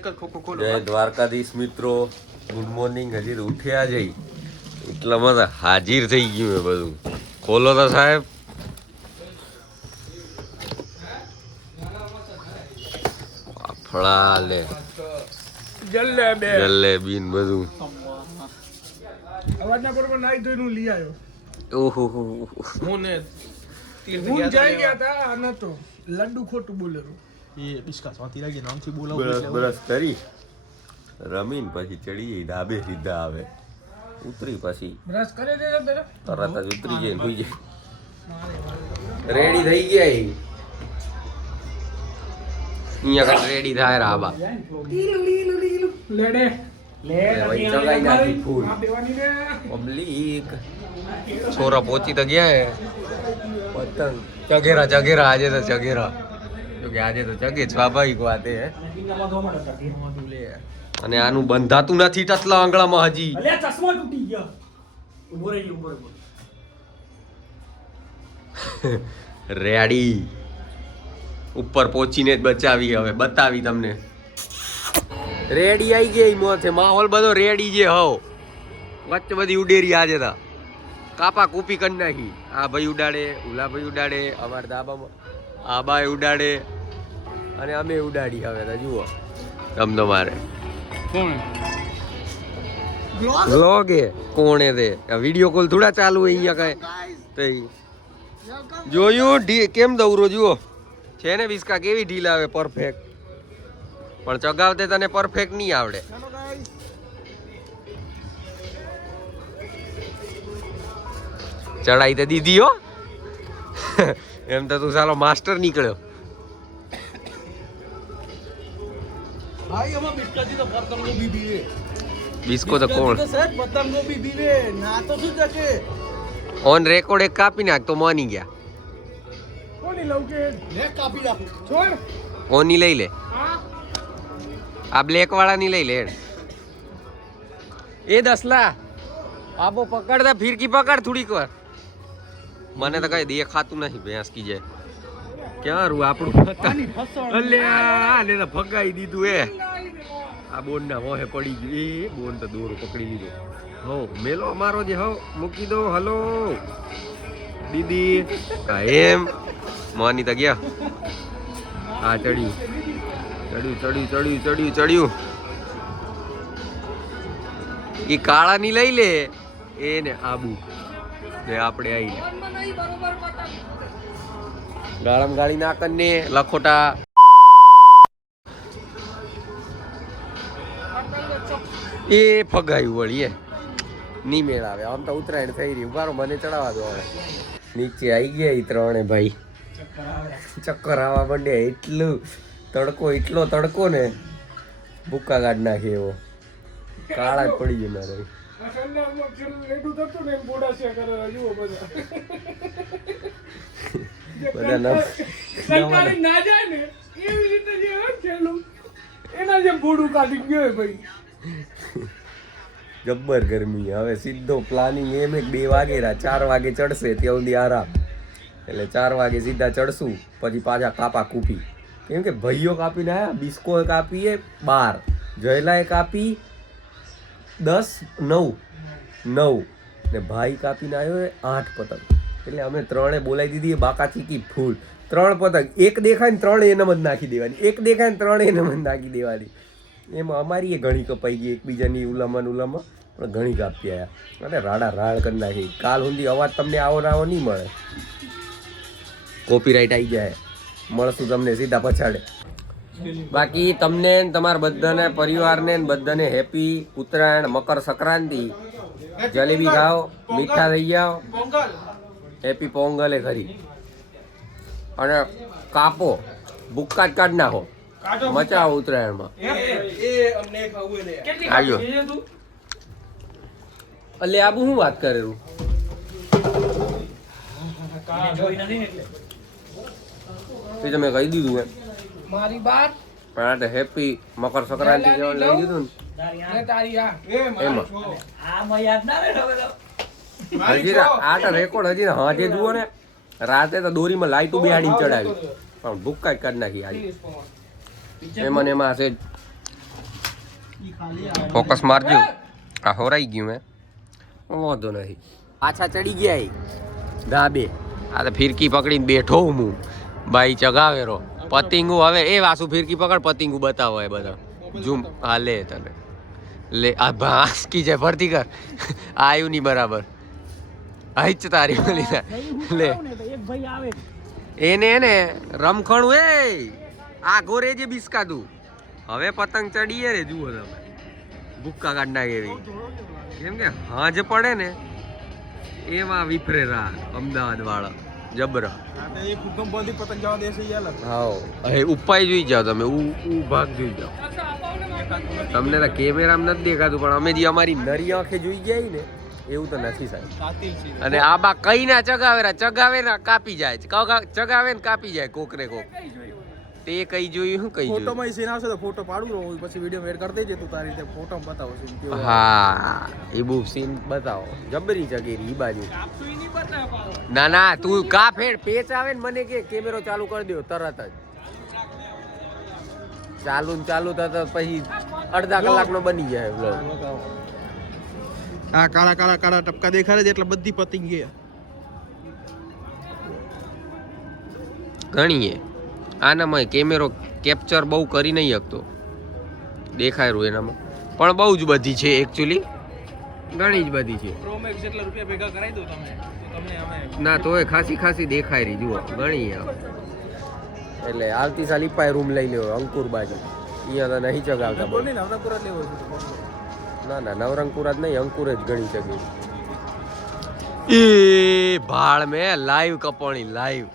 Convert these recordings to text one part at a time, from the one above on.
જય દ્વારકાધીશ મિત્રો, good morning. હજી ઉઠ્યા જઈ એટલામાં તો હાજીર થઈ ગયું એ બધું. ખોલો તો સાહેબ. ફાફડા લે, જલેબી ને બધું. અવાજના પર નાઈ ધોઈને લઈ આવ્યો. ઓહો હું જઈ ગયા હતા આને તો લડ્ડુ ખોટું બોલેલું. બરસ કરી રમીન પછી ચડી ધાબે સીધા આવે. ઉતરી પછી બ્રશ કરે છે તરત જ ઉતરી જાય સુઈ જાય. રેડી થઈ ગયા અહીંયા કઈ રેડી થાય રાબા. લેડે ચગાઈ નાખી ફૂલ પબ્લિક. છોરા પહોંચી તો ગયા હે. પતંગ ચગેરા આજે તો ચગેરા. આજે તો જગે સ્વાભાવિક વાત હે. અને આનું બંધાતું નથી ટસલા આંગળામાં હજી. ચશ્મા તૂટી ગયા. ઉભો રહી. રેડી ઉપર પહોંચીને જ બચાવી. હવે બતાવી તમને. રેડી આવી ગઈ મોથે. માહોલ બધો રેડી છે. હવ વચ્ચે બધી ઉડેરી આજે તા કાપા કૂપી કરી નાખી. આ ભાઈ ઉડાડે, ઉલા ભાઈ ઉડાડે, અમારા ધાબામાં આ બાય ઉડાડે અને અમે ઉડાડી. હવે તો જુઓ તમ તમારે વ્લોગ એ કોણે તે વિડીયો કોલ થોડા ચાલુ હોય અહીંયા કઈ જોયું કેમ દવરો જુઓ છે ને વિસ્કા કેવી ઢીલ આવે પરફેક્ટ. પણ ચગાવતે તને પરફેક્ટ નહીં આવડે. ચડાઈ તો દીધી હો. એમ તો તું સાલો માસ્ટર નીકળ્યો. ભાઈ અમાર બિસ્કિટ તો પતંગો બીબી રે. બિસ્કો તો કોણ સાહેબ પતંગો બીબી રે. ના તો શું જકે ઓન રેકોર્ડ એક કાપી નાખ તો માની ગયા. કોની લઉં કે લે કાપી નાખ. છોડ ઓની લઈ લે. આ બ્લેક વાળાની લઈ લે. એ દસલા આબો પકડતા ફિરકી પકડ થોડીક વાર. મને તો કઈ દેખાતું નથી. ભેંસ કી જાય ક્યાં રૂ આપણું અલ્યા ફગાઈ દીધું. એ આ બોન ના હોહે પડી ગયું. એ બોન તો દોરો પકડી લીધો. હો મેલો અમારો જે હો મૂકી દો. હલો દીદી. હા એમ માની તો ગયા. હા ચડ્યું. એ કાળા ની લઈ લે. એ ને આબુ ને આપણે આવી ગાળમ ગાળી નાકન ને લખોટા. એ ફગાયું વળી એ ની મેળ આવે. આમ તો ઉત્તરાયણ થઈ રહી. ઉભારો મને ચડાવવા દો. હવે નીચે આવી ગયા એ ત્રણે ભાઈ. ચક્કર આવવા માંડ્યા. એટલો તડકો ને ભૂક્કા કાઢ નાખે એવો. કાળા જ પડી ગયા મારે. જબ્બર ગરમી. હવે સીધો પ્લાનિંગ એમ 2 વાગે 4 વાગે ચડશે ત્યાં સુધી આરામ. એટલે 4 વાગે સીધા ચડશું. પછી પાછા કાપા કૂપી. કેમ કે ભાઈઓ કાપીને આવ્યા. બિસ્કો કાપીએ 12, જયલાએ કાપી 10, 9 ને ભાઈ કાપીને આવ્યો 8 પતંગ. એટલે અમે 3 બોલાવી દીધી. બાકા ચીકી ફૂલ 3 પતંગ. એક દેખાય ને 3 એનામ જ નાખી દેવાની. એક દેખાય ને 3 એનામ જ નાખી દેવાની. એમાં અમારી એ ઘણી કપાઈ ગઈ. એકબીજાની ઉલામાં પણ ઘણી કાપી આવ્યા. અને રાડા રાડ કરી નાખી. કાલ સુધી અવાજ તમને આવો નહીં મળે. કોપીરાઇટ આવી જાય. મળશું તમને સીધા પછાડે. બાકી તમને તમારા બધાને પરિવારને બધાને હેપી ઉત્તરાયણ, મકર સંક્રાંતિ. જલેબી ખાઓ, મીઠા થઈ જાઓ. હેપી પોંગલે ખરી. અને કાપો ભૂક્કા જ કાઢ નાખો. મચાવો ઉત્તરાયણમાં. આવ્યો એટલે આબુ શું વાત કરેલું. તમે કહી દીધું એમ મારી બાર. પણ આ હેપી મકર સંક્રાંતિ લઈ દીધું ને એમાં હજી આ તો રેકોર્ડ હજી હાજે જુઓ ને. રાતે તો દોરીમાં લાઈટું બેહાડીને ચડાવી પણ ભૂક્કા જ કાઢી નાખી આજે. એમાં છે ફોકસ મારજો. આ હોરાઈ ગયું મેં, વાંધો નહીં. પાછા ચડી ગયા ધાબે. આ તો ફિરકી પકડીને બેઠો હું બાઈ ચગાવેરો પતિંગુ. હવે એ વાસુ ફિરકી પકડ, પતિંગુ બતાવો એ બધા ઝૂમ. હા લે તને લે. આ ભાસકી જાય ભરતી કર. આવ્યું નહીં બરાબર. આઈ જ તારી લીધા લે. એને રમખણું એ આ ગોરે જે બિસ્કાતું. હવે પતંગ ચડીએ રે. જુઓ તમે ભૂક્કા કાઢ નાખે એવી. કેમ કે હાજ પડે ને એમાં વિફરે રા અમદાવાદ વાળા જબરા. હા ઉપાય જોઈ જાઓ તમે. ભાગ જોઈ જાઓ. તમને તો કેમેરામાં નથી દેખાતું, પણ અમે જે અમારી નરી આંખે જોઈ જાય ને એવું તો નથી સાહેબ. અને આ બા કઈ ના ચગાવે ને કાપી જાય. ચગાવે ને કાપી જાય કોક ને કોક. તે કઈ જોયું શું કઈ જોયું? ફોટોમાં સીન આવશે તો ફોટો પાડું રહું, પછી વિડીયો એડ કરી દેજે તું તારી રીતે. ફોટો બતાવો સીન. હા એ બહુ સીન બતાવો. જબરી ચગેરી ઈ બાજુ. ના તું કા ફેડ પેચ આવે ને મને કે કેમેરો ચાલુ કરી દો તરત જ. ચાલુ તરત પછી અડધા કલાકનો બની જાય વ્લોગ. આ કાળા ટપકા દેખાડે છે એટલે બધી પતંગ ગયા. ઘણીએ આનામાં કેમેરો કેપ્ચર બહુ કરી નહીં શકતો. દેખાય રહ્યું એનામાં, પણ બહુ જ બધી છે એકચ્યુઅલી. ઘણી જ બધી છે. પ્રોમેક્સ જેટલા રૂપિયા ભેગા કરાવી દો તમે. ના તોય ખાસી દેખાય રહી. જુઓ ઘણી. એટલે આવતી સાલ ઇપાય રૂમ લઈ લ્યો અંકુર બાજુ. અહીંયા તો નહીં ચગાવતા. ના નવરંગપુરા જ નહીં, અંકુર જ ઘણી ચગી. એ ભાળ મેં લાઈવ કપોણી લાઈવ.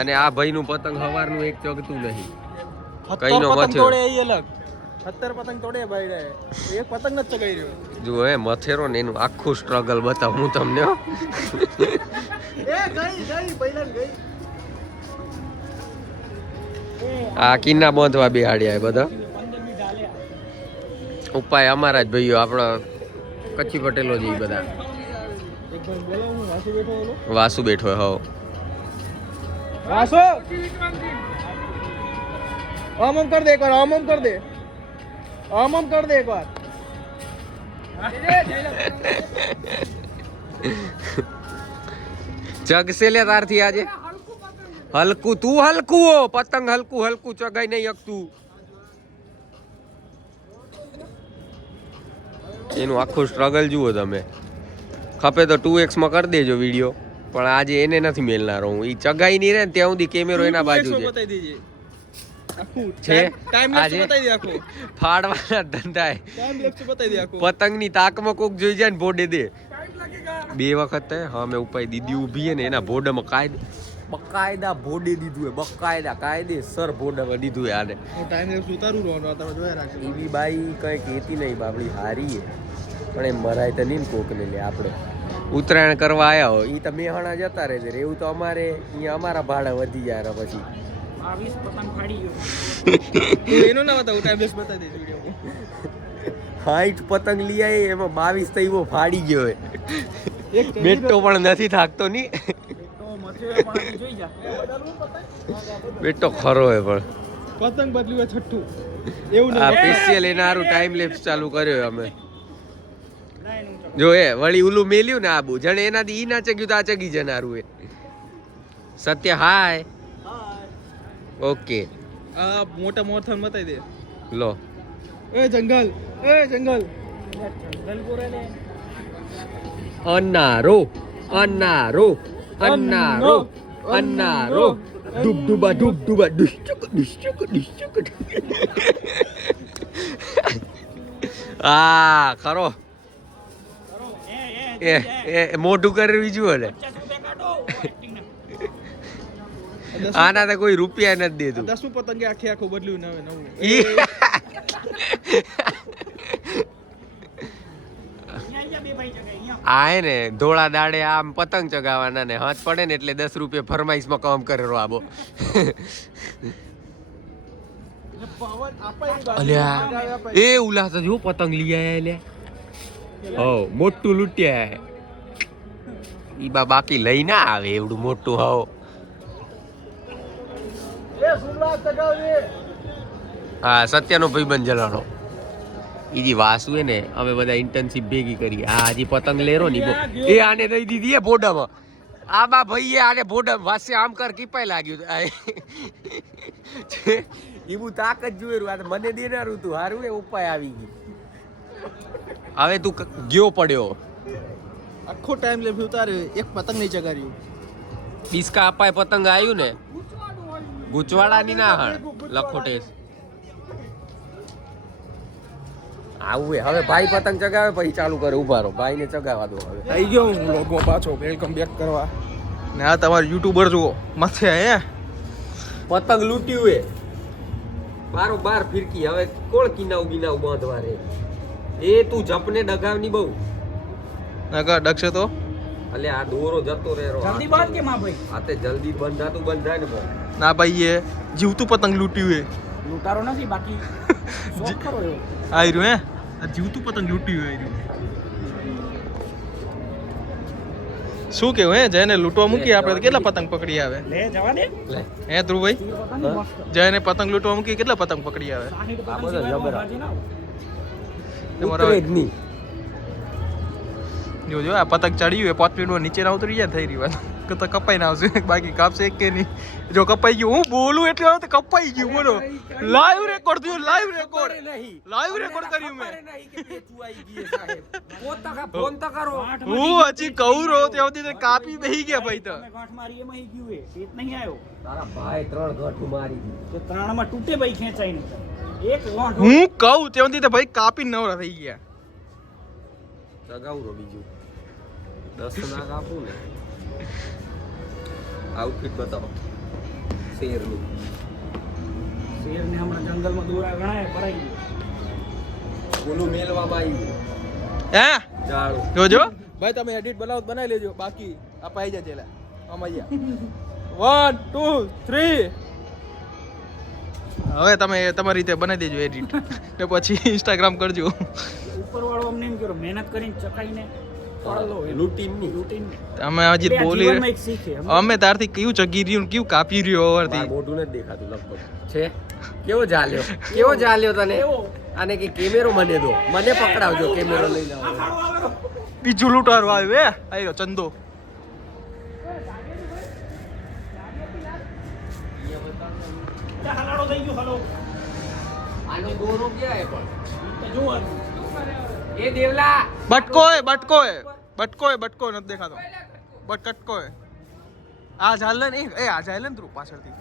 અને આ ભાઈ નું પતંગ હવારનું એક ચગતું નહીં. કઈ નો મથેરો અલગ 70 પતંગ તોડે ભાઈ. એક પતંગ જ ચગાઈ રહ્યો. જુઓ એ મથેરો ને એનું આખું સ્ટ્રગલ બતાવું હું તમને. આ કિન્ના બાંધવા બે આડ્યા બધા. ઉપાય અમારા જ ભાઈઓ આપણા કચ્છી પટેલો જ બધા. વાસુ બેઠો હો. વાસો આમ કર દે એકવાર. આમ કર દે એકવાર. જગસે લે તારથી આજે હલકું. તું હલકું હો. પતંગ હલકું ચગાઈ નહીં શકતું. એનું આખું સ્ટ્રગલ જુઓ તમે. ખપે તો 2x માં કરી દેજો વિડીયો, પણ આજે એને નથી મેલનારો હું. ઈ ચગાઈ નહીં રહે ને ત્યાં સુધી કેમેરો એના બાજુ છે. આજે ફાડવાના ધંધા. પતંગની તાકમાં કોક જોઈ જાય ને ભોડે દે. 2 વખત હા મેં ઉપાય દીદી ઊભી છે ને એના ભોડામાં બકાયદા ભોડે દીધું હે. બકાયદા કાયદેસર ભોડામાં દીધું હે આને. એવી બાઈ કઈ કહેતી નહીં બાપડી હારી હે, પણ એ મરાય તો નહીં કોક ને લે. આપણે ઉત્તરાયણ કરવા આવ્યા હોય એ તો મેહાણા જતા રહે છે. એવું તો અમારે અહીંયા અમારા ભાડા વધી જાય. પછી 22 પતંગ ફાડી ગયો. એનો ના બતાવું, ટાઈમલેસ બતાવી દે વિડિયો. 60 પતંગ લઈ આવી એમાં 22 તો એવો ફાડી ગયો હે. બેટો પણ નથી થાકતો ની. બેટો ખરો હે પણ પતંગ બદલ્યું છઠ્ઠું એવું આ સ્પેશિયલ એના હારું ટાઈમ લેપ્સ ચાલુ કર્યો અમે. જો એ વળી ઉલું મેલ્યું ને આબુ જણે એનાથી ઈ ના ચગ્યું તો આ ચગી જનારું એ. સત્ય હાય. ઓકે આ મોટા મોરથન બતાવી દે. લો એ જંગલ અનારો ડૂબડુબા ડિશ્ચક. આ ખરો એ મોઢું કરવી જુઓ ને. આના તો કોઈ રૂપિયા નથી દેતું. 10 પતંગે આખું બદલ્યું નવું. આ હે ને ધોળા દાડે આમ પતંગ ચગાવવાના ને હાથ પડે ને એટલે 10 રૂપિયા ફરમાઈશમાં કામ કરેલો આબો. અલ્યા એ ઉલા તો જો પતંગ લઈ આયા લે. હો મોટું લૂંટ્યા હે. ઈ બા બાકી લઈ ના આવે એવડું મોટું. હો હા સત્યનો ભાઈબંધ જલાનો ઈજી વાસુ હે ને અમે બધા ઇન્ટર્નશિપ ભેગી કરી આ હજી પતંગ લેરો ની એ આને દઈ દીધી હે બોડામાં આબા ભાઈએ આને બોડામાં વાસે આમ કર કીપાય લાગ્યું ઈબુ તાકાત જોયેરું આ મને દેનારું તું હારું એ ઉપાય આવી ગઈ હવે તું ગયો પડ્યો આખો ટાઈમ લેફ્ટ ઉતારે એક પતંગ નહીં ચગાર્યું ડિસ્કા અપાય પતંગ આવ્યું ને ગુચવાડાની ના હળ લખોટેસ આવું હવે ભાઈ પતંગ ચગાવે પછી ચાલુ કરે ઉભા રહો ભાઈ ને ચગાવવા દો હવે થઈ ગયો હું લોગો પાછો વેલકમ બેક કરવા ને આ તમારું યુટ્યુબર જુઓ માથે હે પતંગ લૂટ્યું હે બારો બાર ફિરકી હવે કોણ કિનાવ બિનાવ બાંધવા રે એ તું જપને ડગાવની બહુ નકા ડગશે તો અલે આ દોરો જતો રહેરો જલ્દી બાંધ કે માં ભાઈ આતે જલ્દી બંધાતું બંધાય ને ભાઈ ના ભાઈ એ જીવતું પતંગ લૂટ્યું હે લૂંટારો નથી બાકી શોખ કરો એવો આઈ રહ્યું હે આ જીવતું પતંગ લૂટ્યું હે શું કેવું હે જયને લૂંટવા મૂકી આપણે તો કેટલા પતંગ પકડી આવે લે જવા દે હે ધ્રુવભાઈ જયને પતંગ લૂંટવા મૂકી કેટલા પતંગ પકડી આવે 60 આ પતંગ બધો સિવાય જબરા. બાજી ના હોય. તમારો ઉતરે જ નહીં જો આ પતંગ ચડ્યું એ 5 મિનિટમાં નીચે ના ઉતરી જાય થઈ રહી વાત તો કપાઈ ના આવશે બાકી કાપશે કે નહીં જો કપાઈ ગયું હું બોલું એટલે હવે તો કપાઈ ગયું બોલો લાઈવ રેકોર્ડ થયું લાઈવ રેકોર્ડ કર્યું મેં હું હજી કહું રહો ત્યાં સુધી તે કાપી બેહી ગયા ભાઈ તો તમે ગાંઠ મારી એમાં ઈ ગયું હે પેટ નહીં આવ્યો તારા ભાઈ 3 ઘાટું મારી તો ત્રણમાં તૂટે ભાઈ ખેંચાઈ ને એક ગાંઠ હું કહું ત્યાં સુધી તો ભાઈ કાપી નવરા થઈ ગયા ચગાવું રો બીજું 10 ના કાપું ને આઉટફિટ બતાવો શેરનું શેરને હમણાં જંગલમાં દોરા ગણાય પરાઈ ગયો ઓલું મેલવામાં આવ્યું હે જાળું જોજો ભાઈ તમે એડિટ બનાવી લેજો બાકી અપાઈ જાય છેલ્લા અમાયા 1 2 3 હવે તમે તમારી રીતે બનાવી દેજો એડિટ ને પછી ઇન્સ્ટાગ્રામ કરજો ઉપરવાળો અમને એમ કર્યો મહેનત કરીને ચકાઈને પડલો લૂંટીની અમે હજી બોલી એક શીખે અમે તારથી કયું ચગી રહ્યું ને કયું કાપી રહ્યું ઓવરથી મોઢું નથી દેખાતું લગભગ છે કેવો જાલ્યો તને આને કે કેમેરો મને દો મને પકડાવજો કેમેરો લઈ જાવ બીજું લૂંટારો આવ્યો હે આયો ચંદો હલાડો થઈ ગયો હલો આનો દોરો ક્યાં હે પણ જુઓ એ દેવલા બટકો નથી દેખાતો બટકટકો હે આ ઝાલ ને એ આ ઝાલ ને તું પાછળથી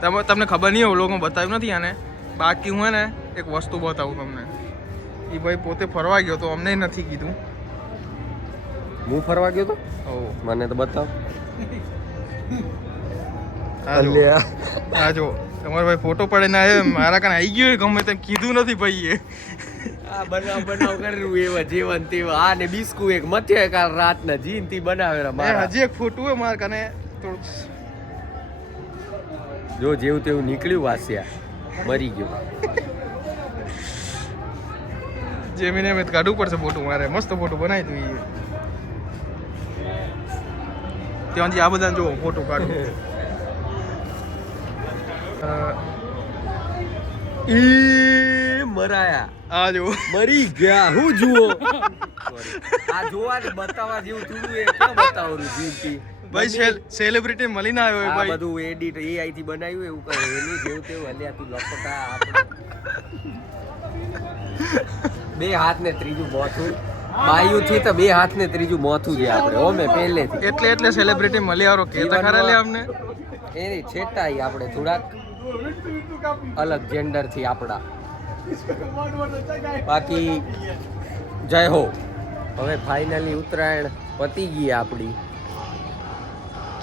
તમને ખબર નહીં હોય લોકોમાં બતાવ્યું નથી આને બાકી હું હે ને એક વસ્તુ બતાવું તમને એ ભાઈ પોતે ફરવા ગયો તો અમને નથી કીધું હું ફરવા ગયો તો ઓ મને તો બતાવ આ જો તમારો ભાઈ ફોટો પડે ને મારા કાને આવી ગયો ગમે તેમ કીધું નથી ભાઈ એ આ બનાવ કર્યું એવા જીવન તેવા આ ને બિસ્કુ એક મથે કાલ રાતના જીન થી બનાવેલા મારા હજી એક ફોટો હે મારા કાને થોડું જો જેવું તેવું નીકળ્યું વાસ્યા મરી ગયો જેમીને મેં કાઢવું પડશે ફોટો મારે મસ્ત ફોટો બનાવી તું ત્યાંથી આ બધા જો ફોટો કાઢો મરાયા આ જો મરી ગયા હું જુઓ આ જોવા ને બતાવવા જેવું થોડું એ ક્યાં બતાવવાનું જીવતી ભાઈ સેલિબ્રિટી મળીને આવ્યો આ ભાઈ બધું એડિટ AI થી બનાવ્યું એવું કરે એની જેવું તેવું હલ્યા તું લપટા આપણે બે હાથ ને ત્રીજું મોથું બાયું થી તો બે હાથ ને ત્રીજું મોથું છે આપણે ઓમે પહેલેથી એટલે સેલિબ્રિટી મળી આવ્યો કેતા ખરા લે અમને એની છેટાઈ આપણે થોડાક અલગ જેન્ડર થી આપડા બાકી જય હો હવે ફાઇનલી ઉત્તરાયણ પતી ગઈ આપણી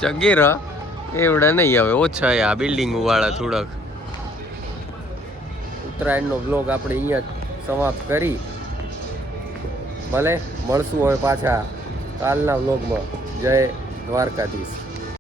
ચગેર એવડા નહીં હવે ઓછા આ બિલ્ડિંગ વાળા થોડાક ઉત્તરાયણનો વ્લોગ આપણે અહીંયા સમાપ્ત કરી ભલે મળશું હવે પાછા કાલના વ્લોગમાં જય દ્વારકાધીશ.